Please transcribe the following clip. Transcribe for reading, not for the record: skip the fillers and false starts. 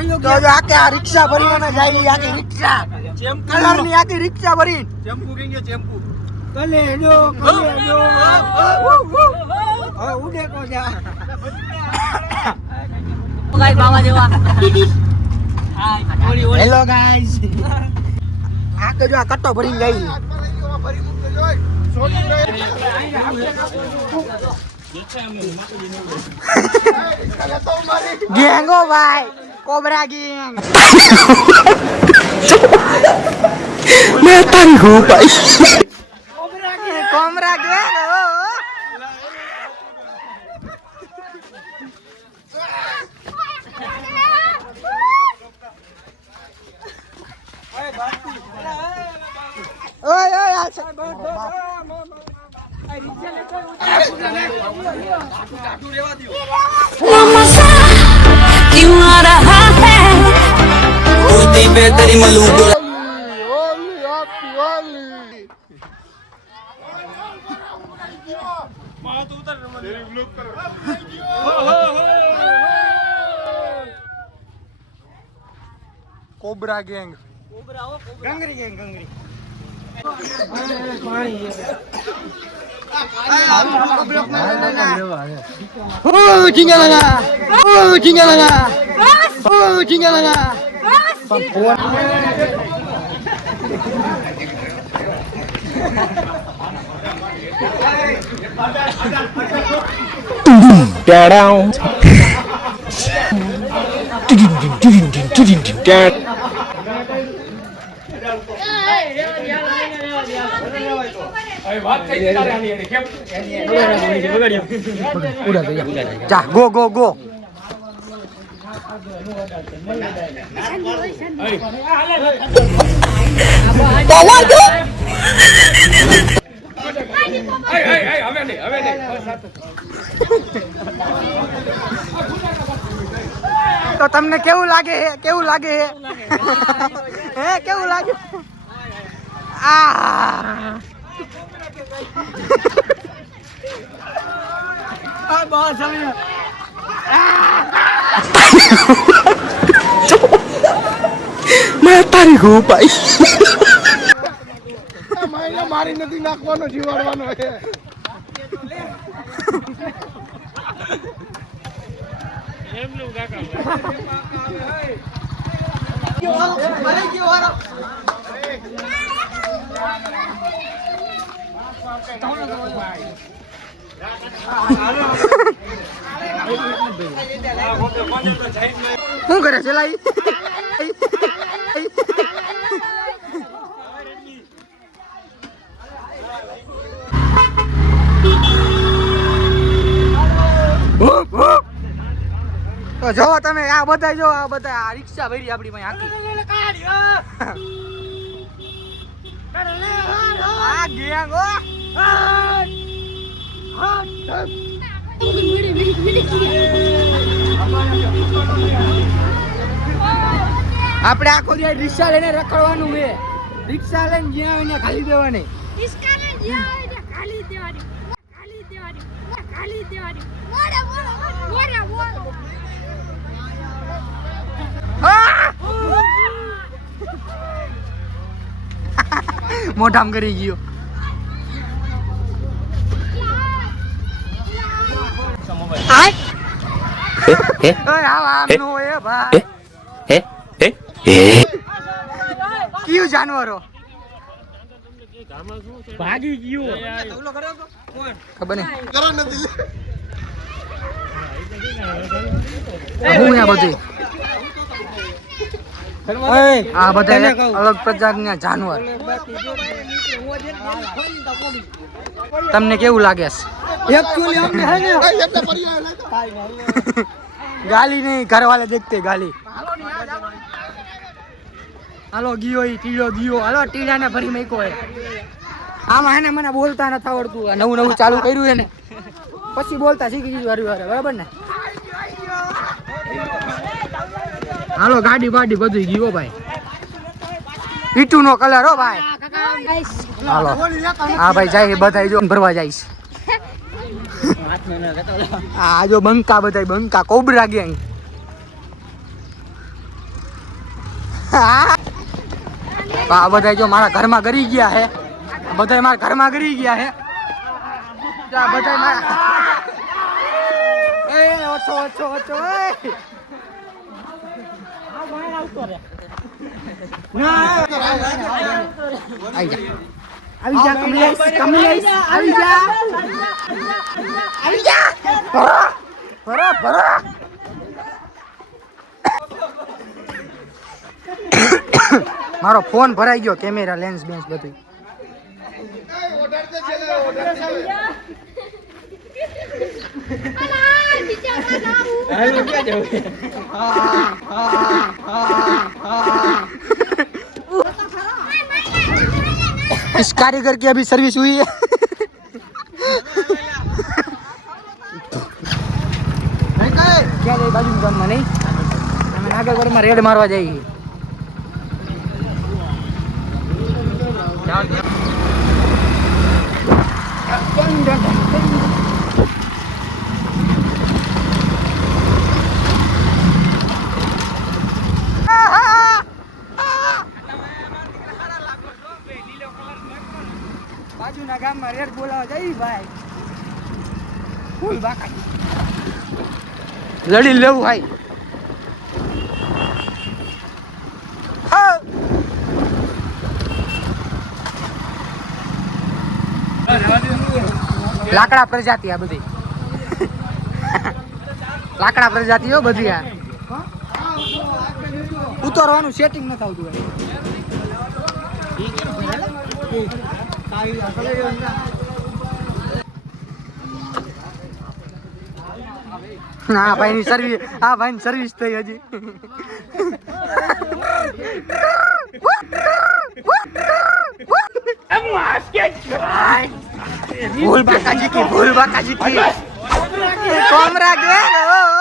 તો જો આકે આ રિક્ષા ભરીને જાય આકે રિક્ષા કલર ની આકે રિક્ષા ભરી ચેમ્પુ કેંગે ચેમ્પુ કલે જો હવે ઉડે તો જા ગાઈસ મામા જેવા હેલો ગાઈસ આકે જો આ કટ્ટો ભરીને જાય ગેંગો ભાઈ કોબરા ગેંગ मैं तारी हूँ भाई કોબરા ગેંગ ओए ओए क्यों आ रहा है उड़ती पे तेरी मलूक कोबरा गैंग गंगरी गैंग गंगरी जा गो गो गो तो तमने केवू लागे है केवू लागे है हे केवू लागे आ बहुत समय मैं तारी हूँ भाई મહિના મારી નથી નાખવાનો જીવાડવાનો છે એમનું કાકા અરે કેવો વારો શું કરે છે લાઈ તો જો તમે આ બધા જો આ બધા આ રિક્ષા ભરી આપડી પાસે આખી આ ગેંગ ઓ આપણે આખો દિવસ રિક્ષા લઈને રખડવાનું છે રિક્ષા લઈને જ્યાં આવીને ખાલી દેવાની રિક્ષા લઈને જ્યાં આવીને ખાલી દેવાની ખાલી દેવાની ખાલી દેવાની મોરે મોરે મોરે મોરે મોઢામાં કરી ગયો કયું જાનવરો ભાગી ગયો ખબર નહીં હું આ બધી આ બધા અલગ પ્રજાતિના જાનવર તમને કેવું લાગે છે ગાલી નહીં ઘરવાલે દેખતે ગાલી હાલો ગયો ટીડો ગયો હાલો ટીડાને ભરી મૂક્યો હે આમાં હે ને મને બોલતા નથી આવડતું નવું નવું ચાલુ કર્યું છે ને પછી બોલતા શીખી ગયું હરિવારે બરાબર ને હાલો ગાડી બાડી બધું ગયો ભાઈ ઈટુ નો કલર હો ભાઈ હાલો હા ભાઈ જાય બધા જો ભરવા જઈશ આ જો બંકા બધા બંકા કોબરા ગેંગ આ બધા જો મારા ઘરમાં ગરી ગયા હે, બધા મારા ઘરમાં ગરી ગયા હે. આ બધા મારા એ ઓછો ઓછો ઓછો એ આવી જા કમલેશ કમલેશ આવી જા આવી જા ભરો ભરો મારો ફોન ભરાઈ ગયો, કેમેરા લેન્સ બેન્સ બધું. इस कारीगर की अभी सर्विस हुई है. क्या रे बाजू गामમાં નહીં, અમે નાગરકોટમાં રેડ મારવા જઈએ. બાજુના ગામમાં રેડ બોલાવા જઈ ભાઈ, ફૂલ બાકા લડી લેવું ભાઈ. લાકડા પ્રજાતિ આ બધી લાકડા પ્રજાતિઓ બધી. આ ઉતરવાનું સેટિંગ ન થતું ભાઈ. હા ભાઈની સર્વિસ, હા ભાઈની સર્વિસ થઈ હજી. ભૂલ બાકાજી કી, ભૂલ બાકાજી કી. કોમરા ગયા